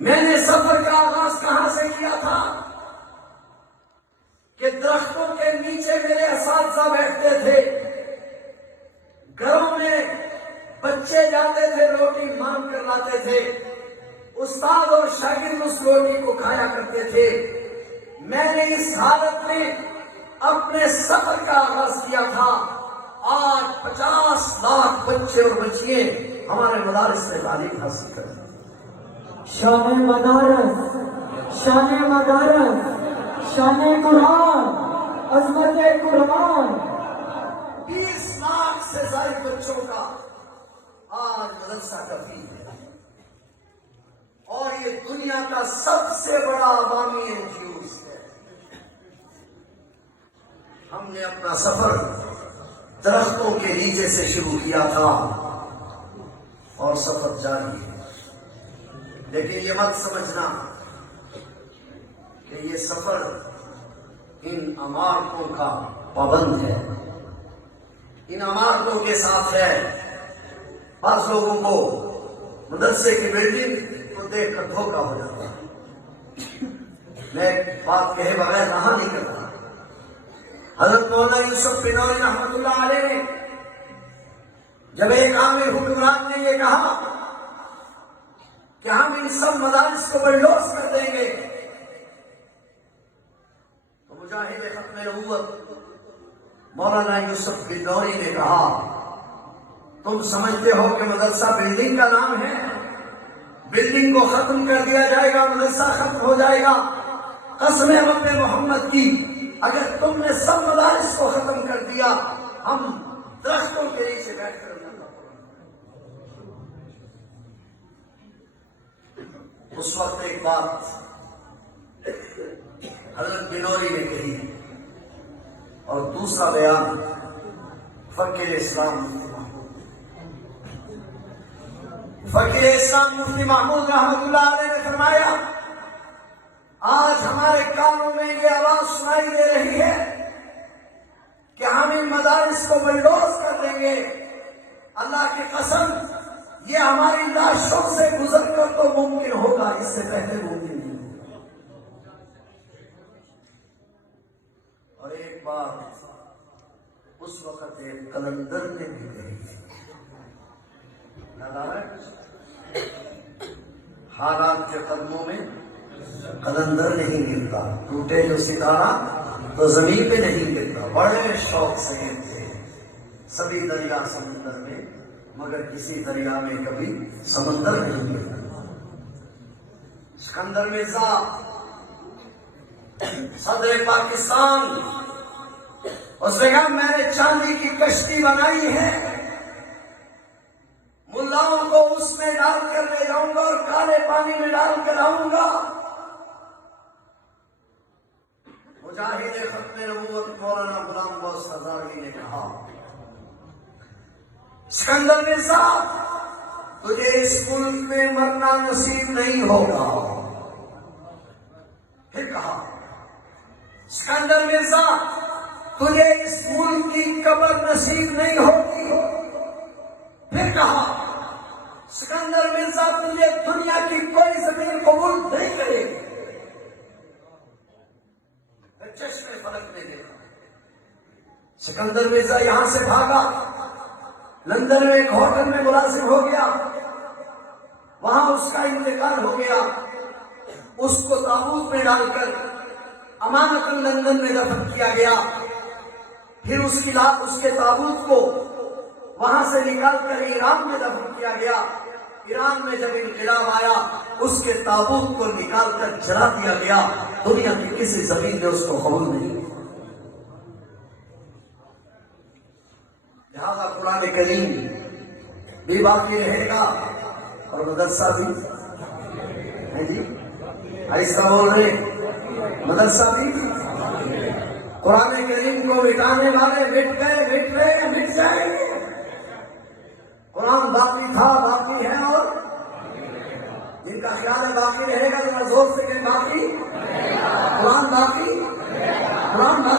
میں نے سفر کا آغاز کہاں سے کیا تھا کہ درختوں کے نیچے میرے اساتذہ بیٹھتے تھے، گھروں میں بچے جاتے تھے، روٹی مانگ کر لاتے تھے، استاد اور شاگرد اس روٹی کو کھایا کرتے تھے۔ میں نے اس حالت میں اپنے سفر کا آغاز کیا تھا۔ آج 50 لاکھ بچے اور بچیاں ہمارے مدارس سے تعلیم حاصل کرتے ہیں۔ شان مدارس، شان مدارس، شان قرآن، عظمت قرآن۔ 20 لاکھ سے زائد بچوں کا آج مدرسہ کفیل ہے، اور یہ دنیا کا سب سے بڑا عوامی انجیوز ہے۔ ہم نے اپنا سفر درختوں کے نیچے سے شروع کیا تھا اور سفر جاری ہے، لیکن یہ مت سمجھنا کہ یہ سفر ان عمارتوں کا پابند ہے، ان عمارتوں کے ساتھ ہے۔ بعض لوگوں کو مدرسے کی بلڈنگ کو دیکھ کر دھوکہ ہو جاتا ہے۔ میں ایک بات کہے بغیر رہا نہیں کرتا۔ حضرت مولانا یوسف بنوری رحمۃ اللہ علیہ نے جب ایک عام حکمران نے یہ کہا کہ ہم ان سب مدارس کو بلڈوز کر دیں گے، تو مجاہد ختم نبوت مولانا یوسف بنوری نے کہا، تم سمجھتے ہو کہ مدرسہ بلڈنگ کا نام ہے؟ بلڈنگ کو ختم کر دیا جائے گا، مدرسہ ختم ہو جائے گا۔ قسم رب محمد کی، اگر تم نے سب مدارس کو ختم کر دیا، ہم درختوں کے نیچے بیٹھ کر اس وقت ایک بات حضرت بنوری نے کہی، اور دوسرا بیان فقیر اسلام مفتی محمود رحمۃ اللہ علیہ نے فرمایا، آج ہمارے کانوں میں یہ آواز سنائی دے رہی ہے کہ ہم ان مدارس کو بلڈوز کر دیں گے۔ اللہ کی قسم، یہ ہماری لاشوں سے گزر کر تو ممکن ہوگا، اس سے پہلے ممکن نہیں ہوگا۔ اور ایک بات اس وقت ایک قلندر نے بھی کہی، حالات کے قدموں میں قلندر نہیں گرتا، ٹوٹے جو ستارہ تو زمین پہ نہیں گرتا۔ بڑے شوق سے تھے سبھی دریا سمندر میں، مگر کسی دریا میں کبھی سمندر نہیں گرتا۔ سکندر مرزا صدر پاکستان، اس نے کہا میں نے چاندی کی کشتی بنائی ہے، ملاؤں کو اس میں ڈال کر لے جاؤں گا اور کالے پانی میں ڈال کر آؤں گا۔ مجاہد ختم نبوت مولانا غلام غوث ہزاروی نے کہا، سکندر مرزا تجھے اس ملک میں مرنا نصیب نہیں ہوگا۔ پھر کہا، سکندر مرزا تجھے اس ملک کی قبر نصیب نہیں ہوگی۔ پھر کہا، سکندر مرزا تجھے دنیا کی کوئی زمین قبول نہیں کرے گی۔ چشمے فلک نے دیکھا، سکندر مرزا یہاں سے بھاگا، لندن میں ایک ہوٹل میں ملازم ہو گیا، وہاں اس کا انتقال ہو گیا۔ اس کو تابوت میں ڈال کر امانتاً لندن میں دفن کیا گیا۔ پھر اس کے تابوت کو وہاں سے نکال کر ایران میں دفن کیا گیا۔ ایران میں جب انقلاب آیا، اس کے تابوت کو نکال کر جلا دیا گیا۔ دنیا کی کسی زمین نے اس کو قبول نہیں کیا۔ لہذا قرآن کریم بھی باقی رہے گا اور مدرسہ بھی ہے جی، ایسا بول رہے، مدرسہ بھی۔ قرآن کریم کو مٹانے والے مٹ گئے، مٹ جائیں گے۔ قرآن باقی تھا، باقی ہے، اور جن کا خیال ہے باقی رہے گا ذرا زور سے کہ باقی، قرآن باقی، قرآن باقی۔